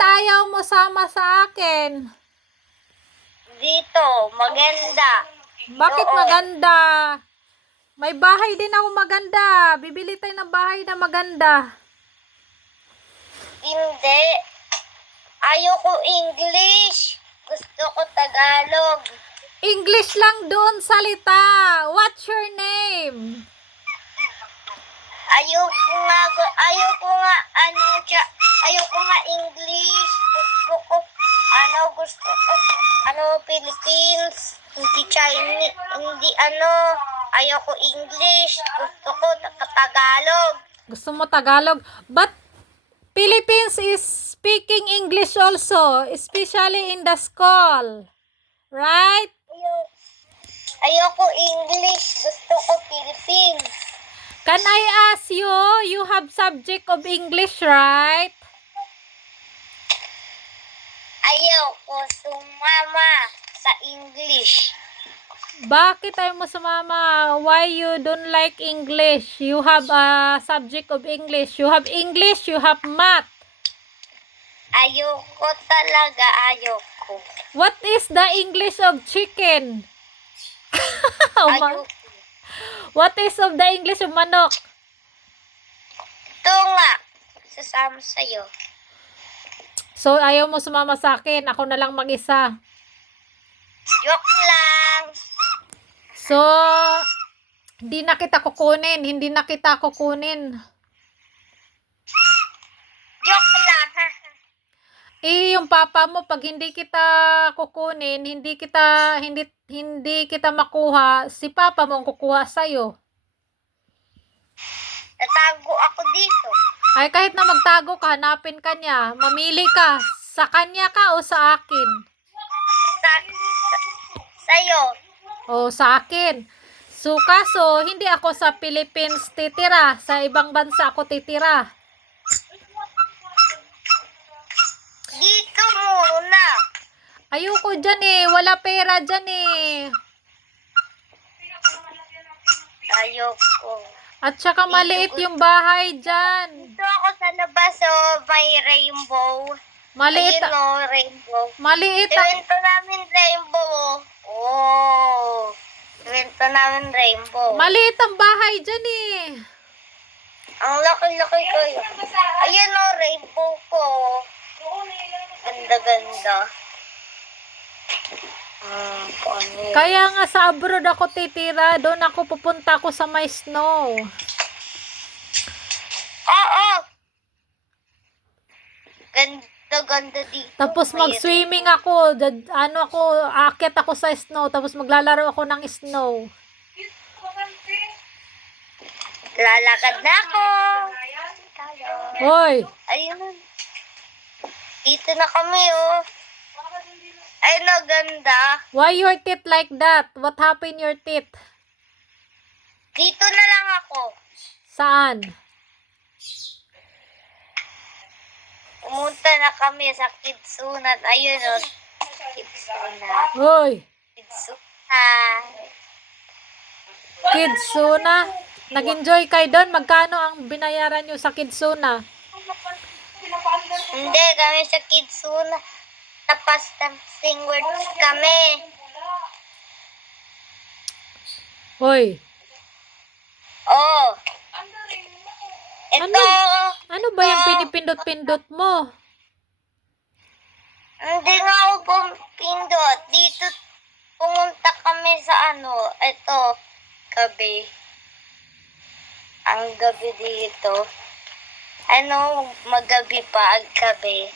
ayaw mo sama sa akin? Dito, maganda. Bakit Oo. maganda? May bahay din ako maganda. Bibili tayo ng bahay na maganda. Hindi. Ayoko English. Gusto ko Tagalog. English lang doon salita. What's your name? Ayoko nga, ayoko nga English. Gusto ko, Philippines. Hindi Chinese, ayoko English. Gusto ko Tagalog. Gusto mo Tagalog? But Philippines is speaking English also, especially in the school. Right? Ayoko English. Gusto ko Philippines. Can I ask you, you have subject of English, right? Ayoko sumama sa English. Bakit ayaw mo sumama? Why you don't like English? You have a subject of English. You have English, you have math. Ayoko talaga, ayoko. What is the English of chicken? Ayoko. What is of the English of manok? Ito nga, sasama sa'yo. So, ayaw mo sumama sa akin. Ako na lang mag-isa. Joke lang. So, hindi na kita kukunin. Joke lang, ha? Yung papa mo, pag hindi kita kukunin, hindi kita makuha, si papa mo ang kukuha sa'yo. Natago ako dito. Ay, kahit na magtago ka, hanapin ka niya. Mamili ka. Sa kanya ka o sa akin? Sa'yo. O, sa akin. So, kaso, hindi ako sa Philippines titira. Sa ibang bansa ako titira. Dito muna. Ayoko dyan eh. Wala pera dyan eh. Ayoko. At saka maliit yung bahay dyan. Dito ako sa labas, may rainbow. Maliit. Ayun o, rainbow. Maliit. Iwento namin rainbow. Oh. Iwento namin rainbow. Maliit ang bahay dyan eh. Ang laki-laki ko yun. Ayun o, rainbow ko. Ganda-ganda. Kaya nga sa abroad ako titira. Doon ako pupunta ako sa may snow. Oo. Ganda-ganda dito. Tapos mag-swimming ako. Aakyat ako sa snow. Tapos maglalaro ako ng snow. Lalakad na ako. Hoy! Ayun. Dito na kami, oh. Ay, no, ganda. Why your teeth like that? What happened your teeth? Dito na lang ako. Saan? Pumunta na kami sa Kidsunan. Ayun, oh. Kidsunan. Hoy! Kidsunan. Kidsuna? Nag-enjoy kayo doon? Magkano ang binayaran nyo sa Kidsuna? Hindi, kami sa Kidsunan. Tapos dancing words kami. Hoy! Oh. Ito. Ano ba yung pinipindot-pindot mo? Hindi nga ako pumindot. Dito, pumunta kami sa ito, gabi. Ang gabi dito. Magabi pa ang gabi.